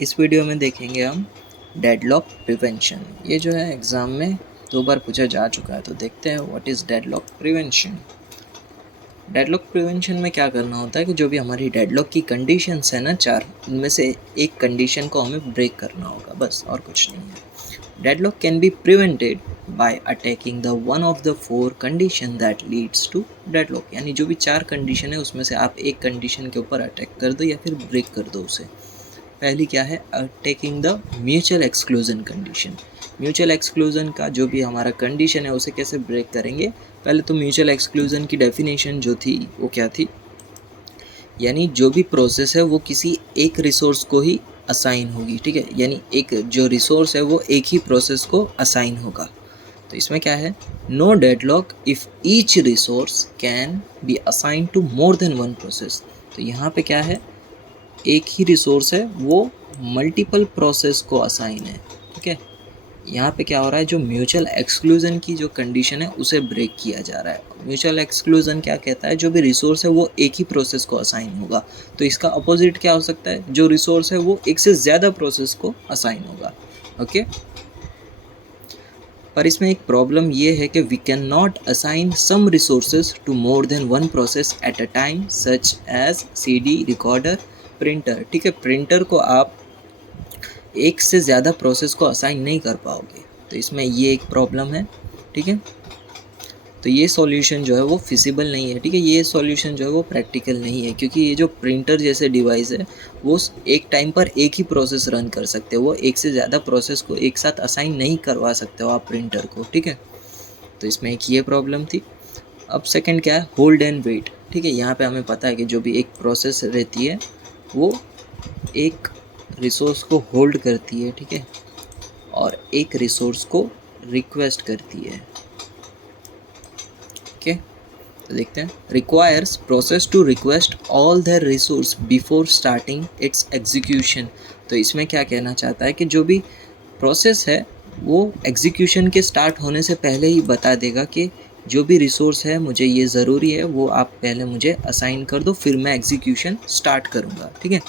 इस वीडियो में देखेंगे हम डेडलॉक प्रिवेंशन। ये जो है एग्ज़ाम में 2 बार पूछा जा चुका है, तो देखते हैं what is deadlock prevention. Deadlock prevention में क्या करना होता है कि जो भी हमारी डेडलॉक की कंडीशंस है ना 4, उनमें से एक कंडीशन को हमें ब्रेक करना होगा, बस और कुछ नहीं है। Deadlock can be prevented by attacking the one of the 4 condition that leads to deadlock. यानी जो भी 4 कंडीशन है उसमें से आप एक कंडीशन के ऊपर अटैक कर दो या फिर ब्रेक कर दो उसे। पहली क्या है, taking the mutual exclusion condition. Mutual exclusion का जो भी हमारा कंडीशन है उसे कैसे ब्रेक करेंगे। पहले तो म्यूचुअल एक्सक्लूजन की डेफिनेशन जो थी वो क्या थी, यानी जो भी प्रोसेस है वो किसी एक रिसोर्स को ही असाइन होगी, ठीक है। यानी एक जो रिसोर्स है वो एक ही प्रोसेस को असाइन होगा। तो इसमें क्या है, no deadlock if each resource can be assign to more than one process. तो यहाँ पे क्या है, एक ही रिसोर्स है वो मल्टीपल प्रोसेस को असाइन है, ठीक है। यहाँ पे क्या हो रहा है, जो म्यूचुअल एक्सक्लूजन की जो कंडीशन है उसे ब्रेक किया जा रहा है। म्यूचुअल एक्सक्लूजन क्या कहता है, जो भी रिसोर्स है वो एक ही प्रोसेस को असाइन होगा। तो इसका अपोजिट क्या हो सकता है, जो रिसोर्स है वो एक से ज़्यादा प्रोसेस को असाइन होगा, ओके। पर इसमें एक प्रॉब्लम ये है कि we can not assign some resources to more than one process at a time, such as CD recorder, printer, ठीक है। प्रिंटर को आप एक से ज़्यादा प्रोसेस को असाइन नहीं कर पाओगे, तो इसमें ये एक प्रॉब्लम है, ठीक है। तो ये सॉल्यूशन जो है वो फिजिबल नहीं है, ठीक है। ये सॉल्यूशन जो है वो प्रैक्टिकल नहीं है, क्योंकि ये जो प्रिंटर जैसे डिवाइस है वो एक टाइम पर एक ही प्रोसेस रन कर सकते हो, वो एक से ज़्यादा प्रोसेस को एक साथ असाइन नहीं करवा सकते हो आप प्रिंटर को, ठीक है। तो इसमें एक ये प्रॉब्लम थी। अब सेकंड क्या है, होल्ड एंड वेट, ठीक है। यहाँ पे हमें पता है कि जो भी एक प्रोसेस रहती है वो एक रिसोर्स को होल्ड करती है, ठीक है, और एक रिसोर्स को रिक्वेस्ट करती है, ओके। तो देखते हैं, requires process to request all their resource before starting its execution. तो इसमें क्या कहना चाहता है कि जो भी प्रोसेस है वो एग्जीक्यूशन के स्टार्ट होने से पहले ही बता देगा कि जो भी रिसोर्स है मुझे ये ज़रूरी है, वो आप पहले मुझे असाइन कर दो, फिर मैं एग्जीक्यूशन स्टार्ट करूँगा, ठीक है।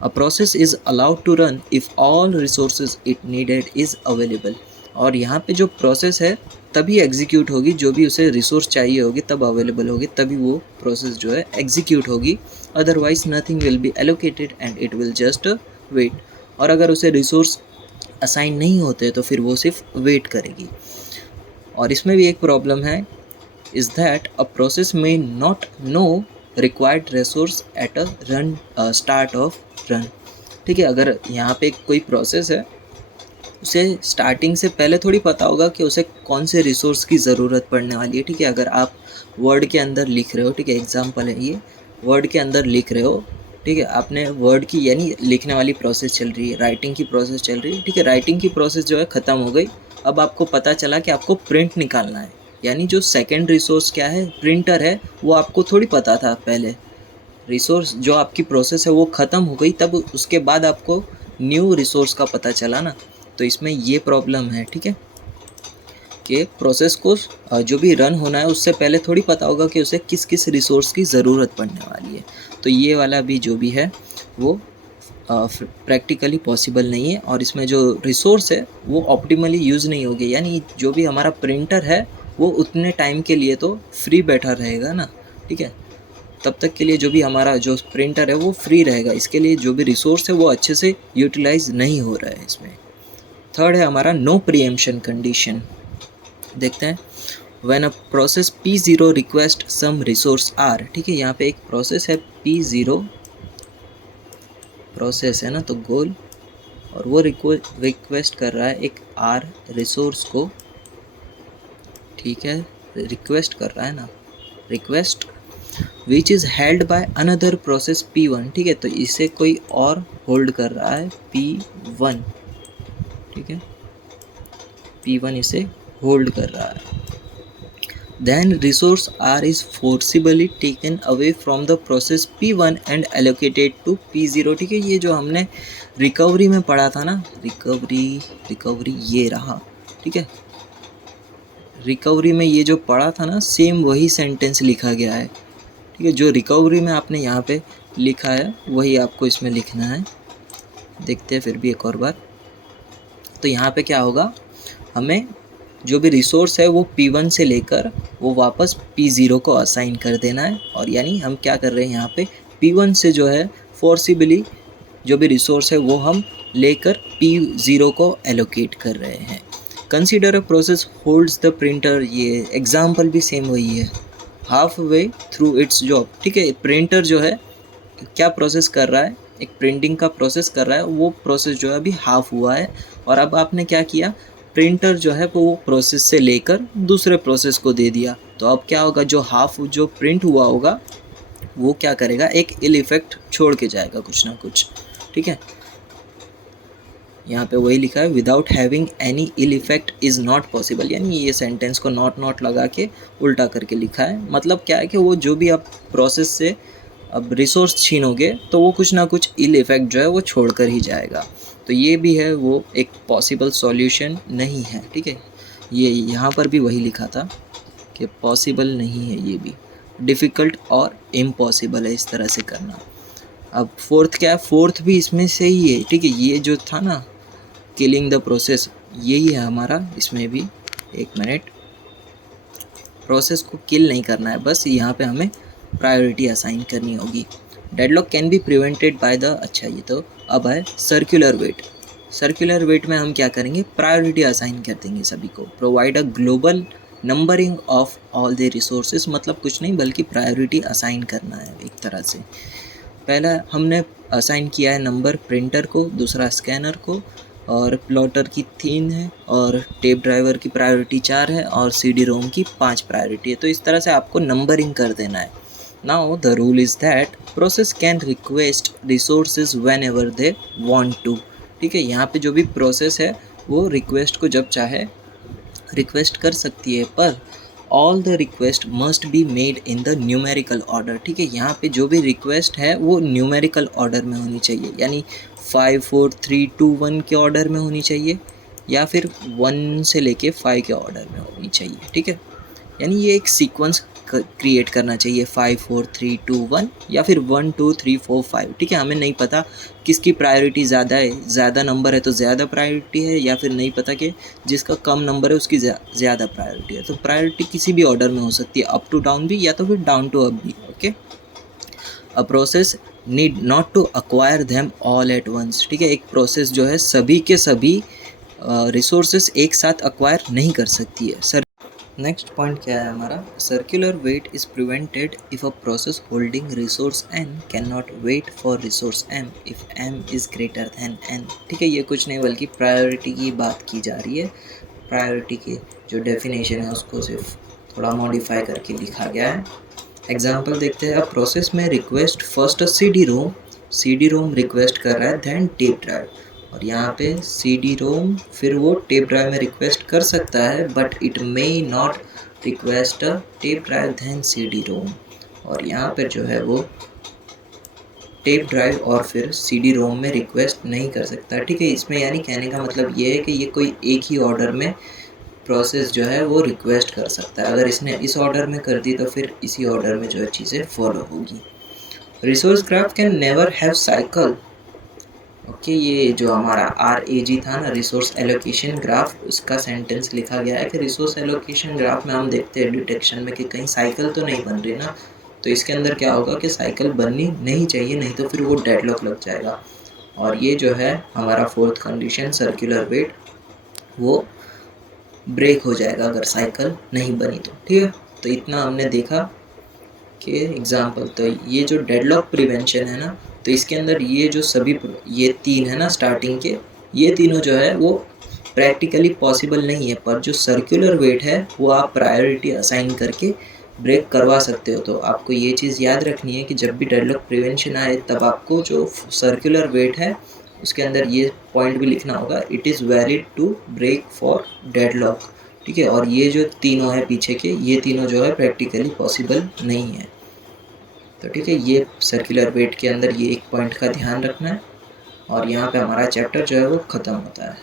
A process is allowed to run if all resources it needed is available। और यहाँ पे जो प्रोसेस है तभी एग्जीक्यूट होगी, जो भी उसे रिसोर्स चाहिए होगी तब अवेलेबल होगी, तभी वो प्रोसेस जो है एग्जीक्यूट होगी। Otherwise nothing will be allocated and it will just wait. और अगर उसे रिसोर्स असाइन नहीं होते तो फिर वो सिर्फ वेट करेगी। और इसमें भी एक प्रॉब्लम है, is that a process may not know required resource at a run start of run, ठीक है। अगर यहाँ पे कोई प्रोसेस है उसे स्टार्टिंग से पहले थोड़ी पता होगा कि उसे कौन से रिसोर्स की ज़रूरत पड़ने वाली है, ठीक है। अगर आप वर्ड के अंदर लिख रहे हो, ठीक है, एग्जाम्पल है ये, वर्ड के अंदर लिख रहे हो, ठीक है, आपने वर्ड की यानी लिखने वाली प्रोसेस चल रही है, राइटिंग की प्रोसेस चल रही है, ठीक है। राइटिंग की प्रोसेस जो है ख़त्म हो गई, अब आपको पता चला कि आपको प्रिंट निकालना है, यानी जो सेकेंड रिसोर्स क्या है, प्रिंटर है, वो आपको थोड़ी पता था पहले। रिसोर्स जो आपकी प्रोसेस है वो ख़त्म हो गई, तब उसके बाद आपको न्यू रिसोर्स का पता चला ना। तो इसमें ये प्रॉब्लम है, ठीक है, कि प्रोसेस को जो भी रन होना है उससे पहले थोड़ी पता होगा कि उसे किस किस रिसोर्स की ज़रूरत पड़ने वाली है। तो ये वाला भी जो भी है वो प्रैक्टिकली पॉसिबल नहीं है, और इसमें जो रिसोर्स है वो ऑप्टिमली यूज़ नहीं होगी। यानी जो भी हमारा प्रिंटर है वो उतने टाइम के लिए तो फ्री बैठा रहेगा ना, ठीक है, तब तक के लिए जो भी हमारा जो प्रिंटर है वो फ्री रहेगा। इसके लिए जो भी रिसोर्स है वो अच्छे से यूटिलाइज नहीं हो रहा है इसमें। थर्ड है हमारा नो प्रीएम्पशन कंडीशन। देखते हैं, when a process P0 request some resource R, ठीक है। यहाँ पे एक प्रोसेस है P0 प्रोसेस है ना, तो गोल, और वो रिक्वेस्ट कर रहा है एक R रिसोर्स को, ठीक है, रिक्वेस्ट कर रहा है ना, request which is held by another process P1, ठीक है। तो इसे कोई और होल्ड कर रहा है P1, ठीक है, P1 इसे होल्ड कर रहा है। Then resource R is forcibly taken away from the process P1 and allocated to P0, ठीक है। ये जो हमने रिकवरी में पढ़ा था ना, रिकवरी ये रहा, ठीक है। रिकवरी में ये जो पढ़ा था ना, सेम वही सेंटेंस लिखा गया है, ठीक है। जो रिकवरी में आपने यहाँ पे लिखा है वही आपको इसमें लिखना है। देखते हैं फिर भी एक और बार। तो यहाँ पे क्या होगा, हमें जो भी रिसोर्स है वो P1 से लेकर वो वापस P0 को असाइन कर देना है। और यानी हम क्या कर रहे हैं यहाँ पे, P1 से जो है फोर्सिबली जो भी रिसोर्स है वो हम लेकर P0 को एलोकेट कर रहे हैं। Consider a process holds the printer, ये एग्जाम्पल भी सेम वही है, half way through it's job. ठीक है, प्रिंटर जो है क्या प्रोसेस कर रहा है, एक प्रिंटिंग का प्रोसेस कर रहा है, वो प्रोसेस जो है अभी हाफ हुआ है। और अब आपने क्या किया, प्रिंटर जो है वो प्रोसेस से लेकर दूसरे प्रोसेस को दे दिया। तो अब क्या होगा, जो हाफ जो प्रिंट हुआ होगा वो क्या करेगा, एक इल इफेक्ट छोड़ के जाएगा कुछ ना कुछ। ठीक है, यहाँ पे वही लिखा है, without having any ill effect is not possible, यानी ये सेंटेंस को नॉट लगा के उल्टा करके लिखा है। मतलब क्या है कि वो जो भी आप प्रोसेस से अब रिसोर्स छीनोगे तो वो कुछ ना कुछ इल इफेक्ट जो है वो छोड़ कर ही जाएगा। तो ये भी है, वो एक पॉसिबल सॉल्यूशन नहीं है। ठीक है, ये यहाँ पर भी वही लिखा था कि पॉसिबल नहीं है, ये भी डिफ़िकल्ट और इम्पॉसिबल है इस तरह से करना। अब फोर्थ क्या है, फोर्थ भी इसमें से ही है। ठीक है, ये जो था ना किलिंग द प्रोसेस, यही है हमारा इसमें भी। एक मिनट, प्रोसेस को किल नहीं करना है, बस यहाँ पे हमें प्रायोरिटी असाइन करनी होगी। Deadlock can be prevented by the, अच्छा ये तो अब है सर्कुलर वेट। सर्कुलर वेट में हम क्या करेंगे, प्रायोरिटी असाइन कर देंगे सभी को। Provide a global numbering of all the resources, मतलब कुछ नहीं बल्कि प्रायोरिटी असाइन करना है एक तरह से। पहला हमने असाइन किया है नंबर प्रिंटर को, दूसरा स्कैनर को, और प्लॉटर की 3 है, और टेप ड्राइवर की प्रायोरिटी 4 है, और CD रोम की 5 प्रायोरिटी है। तो इस तरह से आपको नंबरिंग कर देना है। Now the rule is that process can request resources whenever they want to. ठीक है, यहाँ पे जो भी प्रोसेस है वो रिक्वेस्ट को जब चाहे रिक्वेस्ट कर सकती है, पर all the request must be made in the numerical order. ठीक है, यहाँ पे जो भी रिक्वेस्ट है वो न्यूमेरिकल ऑर्डर में होनी चाहिए, यानी 5 4 3 2 1 के ऑर्डर में होनी चाहिए, या फिर 1 से लेके 5 के ऑर्डर में होनी चाहिए। ठीक है, यानी ये एक सीक्वेंस क्रिएट करना चाहिए, 5 4 3 2 1 या फिर 1 2 3 4 5। ठीक है, हमें नहीं पता किसकी प्रायोरिटी ज़्यादा है, ज़्यादा नंबर है तो ज़्यादा प्रायोरिटी है, या फिर नहीं पता कि जिसका कम नंबर है उसकी ज़्यादा प्रायोरिटी है। तो प्रायोरिटी किसी भी ऑर्डर में हो सकती है, अप टू डाउन भी या तो फिर डाउन टू अप भी। Okay, a process need not to acquire them all at once. ठीक है, एक प्रोसेस जो है सभी के सभी रिसोर्सेज एक साथ अक्वायर नहीं कर सकती है। सर नेक्स्ट पॉइंट क्या है हमारा, circular wait is prevented if a process holding resource n can not wait for resource m if m is greater than n। ठीक है, ये कुछ नहीं बल्कि प्रायोरिटी की बात की जा रही है। प्रायोरिटी की जो डेफिनेशन है उसको सिर्फ थोड़ा मॉडिफाई करके लिखा गया है। एग्जाम्पल देखते हैं, अब प्रोसेस में रिक्वेस्ट फर्स्ट CD रोम रिक्वेस्ट कर रहा है दैन टेप ड्राइव, और यहाँ पे CD रोम फिर वो टेप ड्राइव में रिक्वेस्ट कर सकता है, but it may not request a tape drive than CD ROM. और यहाँ पर जो है वो टेप ड्राइव और फिर CD रोम में रिक्वेस्ट नहीं कर सकता। ठीक है, इसमें यानी कहने का मतलब ये है कि ये कोई एक ही ऑर्डर में प्रोसेस जो है वो रिक्वेस्ट कर सकता है। अगर इसने इस ऑर्डर में कर दी तो फिर इसी ऑर्डर में जो है चीज़ें फॉलो होगी। Resource graph can never have cycle. Okay, ये जो हमारा RAG था ना, रिसोर्स एलोकेशन ग्राफ, उसका सेंटेंस लिखा गया है कि रिसोर्स एलोकेशन ग्राफ में हम देखते हैं डिटेक्शन में कि कहीं साइकिल तो नहीं बन रही ना। तो इसके अंदर क्या होगा कि साइकिल बननी नहीं चाहिए, नहीं तो फिर वो डेडलॉक लग जाएगा। और ये जो है हमारा फोर्थ कंडीशन सर्कुलर वेट, वो ब्रेक हो जाएगा अगर साइकिल नहीं बनी तो। ठीक है, तो इतना हमने देखा कि एग्जाम्पल। तो ये जो डेडलॉक प्रिवेंशन है ना, तो इसके अंदर ये जो सभी ये 3 है ना स्टार्टिंग के, ये तीनों जो है वो प्रैक्टिकली पॉसिबल नहीं है, पर जो सर्कुलर वेट है वो आप प्रायोरिटी असाइन करके ब्रेक करवा सकते हो। तो आपको ये चीज़ याद रखनी है कि जब भी डेडलॉक प्रिवेंशन आए तब आपको जो सर्कुलर वेट है उसके अंदर ये पॉइंट भी लिखना होगा, it is valid to break for deadlock. ठीक है, और ये जो तीनों है पीछे के, ये तीनों जो है प्रैक्टिकली पॉसिबल नहीं है। तो ठीक है, ये सर्कुलर वेट के अंदर ये एक पॉइंट का ध्यान रखना है, और यहाँ पे हमारा चैप्टर जो है वो ख़त्म होता है।